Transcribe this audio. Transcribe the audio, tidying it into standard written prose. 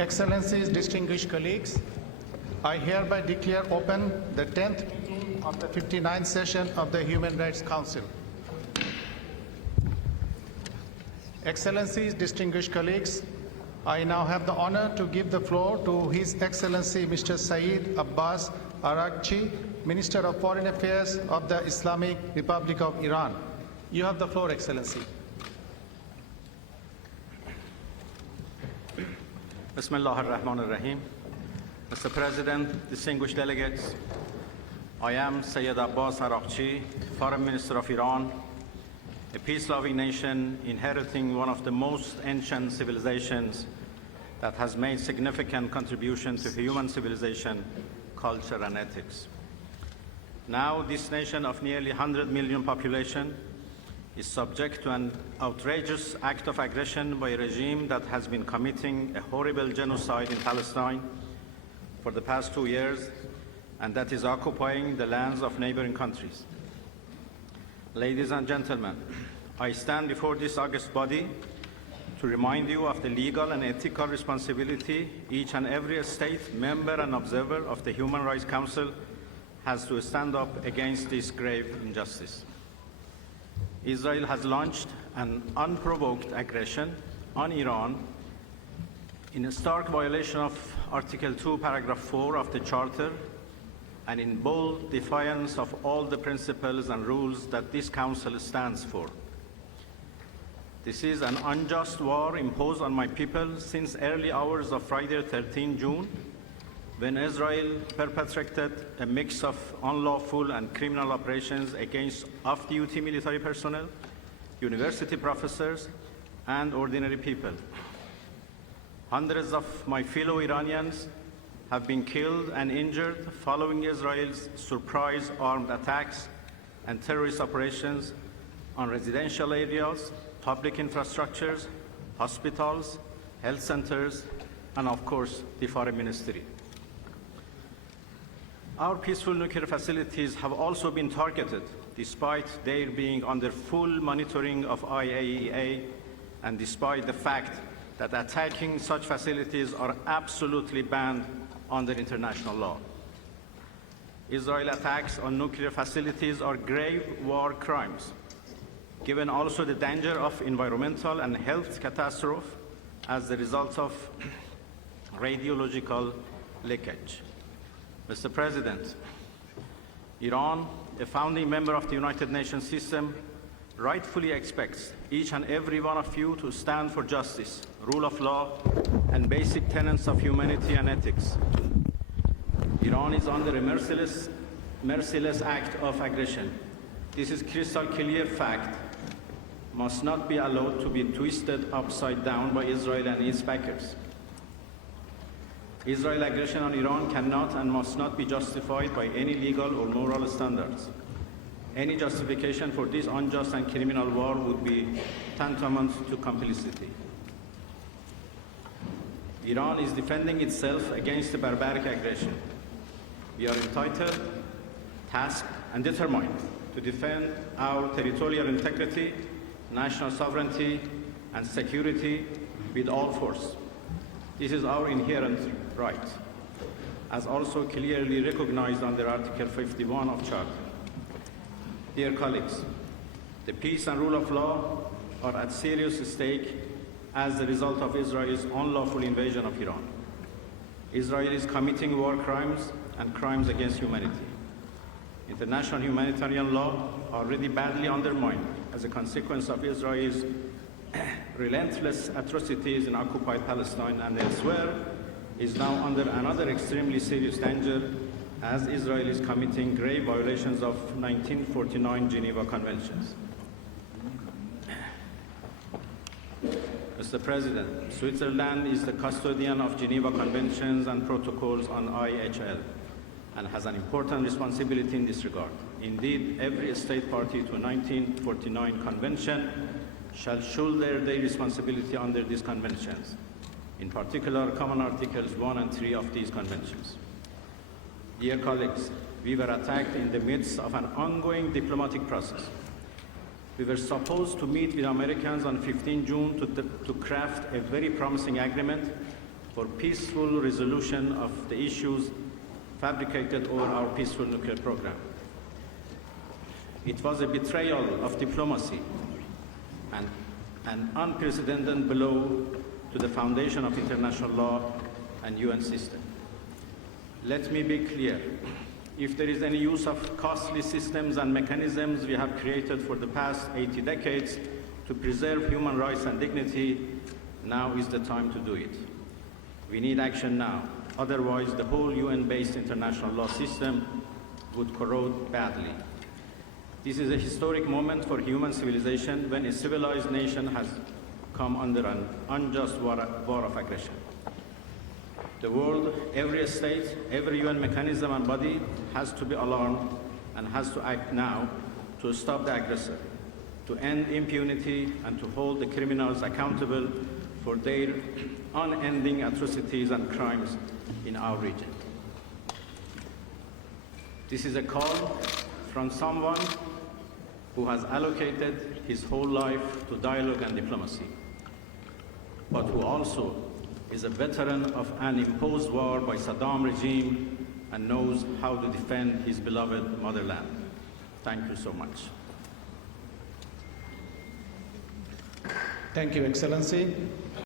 Excellencies, distinguished colleagues, I hereby declare open the 10th meeting of the 59th session of the Human Rights Council. Excellencies, distinguished colleagues, I now have the honor to give the floor to His Excellency Mr. Saeed Abbas Araghchi, Minister of Foreign Affairs of the Islamic Republic of Iran. You have the floor, Excellency. Bismillah ar-Rahman ar-Rahim. Mr. President, distinguished delegates, I am Saeed Abbas Araghchi, Foreign Minister of Iran, a peace-loving nation inheriting one of the most ancient civilizations that has made significant contribution to human civilization, culture, and ethics. Now, this nation of nearly 100 million population is subject to an outrageous act of aggression by a regime that has been committing a horrible genocide in Palestine for the past 2 years and that is occupying the lands of neighboring countries. Ladies and gentlemen, I stand before this august body to remind you of the legal and ethical responsibility each and every state member and observer of the Human Rights Council has to stand up against this grave injustice. Israel has launched an unprovoked aggression on Iran in a stark violation of Article 2, Paragraph 4 of the Charter, and in bold defiance of all the principles and rules that this Council stands for. This is an unjust war imposed on my people since early hours of Friday, 13 June, when Israel perpetrated a mix of unlawful and criminal operations against off-duty military personnel, university professors, and ordinary people. Hundreds of my fellow Iranians have been killed and injured following Israel's surprise armed attacks and terrorist operations on residential areas, public infrastructures, hospitals, health centers, and of course, the Foreign Ministry. Our peaceful nuclear facilities have also been targeted, despite their being under full monitoring of IAEA, and despite the fact that attacking such facilities are absolutely banned under international law. Israel attacks on nuclear facilities are grave war crimes, given also the danger of environmental and health catastrophe as the result of radiological leakage. Mr. President, Iran, a founding member of the United Nations system, rightfully expects each and every one of you to stand for justice, rule of law, and basic tenets of humanity and ethics. Iran is under a merciless act of aggression. This is crystal clear fact, must not be allowed to be twisted upside down by Israel and its backers. Israel's aggression on Iran cannot and must not be justified by any legal or moral standards. Any justification for this unjust and criminal war would be tantamount to complicity. Iran is defending itself against the barbaric aggression. We are entitled, tasked, and determined to defend our territorial integrity, national sovereignty, and security with all force. This is our inherent right, as also clearly recognized under Article 51 of Charter. Dear colleagues, the peace and rule of law are at serious stake as a result of Israel's unlawful invasion of Iran. Israel is committing war crimes and crimes against humanity. International humanitarian law, already badly undermined as a consequence of Israel's relentless atrocities in occupied Palestine and elsewhere, is now under another extremely serious danger as Israel is committing grave violations of 1949 Geneva Conventions. Mr. President, Switzerland is the custodian of Geneva Conventions and protocols on IHL and has an important responsibility in this regard. Indeed, every state party to 1949 Convention shall shoulder their responsibility under these conventions, in particular common articles 1 and 3 of these conventions. Dear colleagues, we were attacked in the midst of an ongoing diplomatic process. We were supposed to meet with Americans on 15 June to craft a very promising agreement for peaceful resolution of the issues fabricated over our peaceful nuclear program. It was a betrayal of diplomacy and an unprecedented blow to the foundation of international law and UN system. Let me be clear. If there is any use of costly systems and mechanisms we have created for the past 80 decades to preserve human rights and dignity, now is the time to do it. We need action now. Otherwise, the whole UN-based international law system would corrode badly. This is a historic moment for human civilization when a civilized nation has come under an unjust war of aggression. The world, every state, every UN mechanism and body has to be alarmed and has to act now to stop the aggressor, to end impunity and to hold the criminals accountable for their unending atrocities and crimes in our region. This is a call from someone who has allocated his whole life to dialogue and diplomacy, but who also is a veteran of an imposed war by Saddam regime and knows how to defend his beloved motherland. Thank you so much. Thank you, Excellency.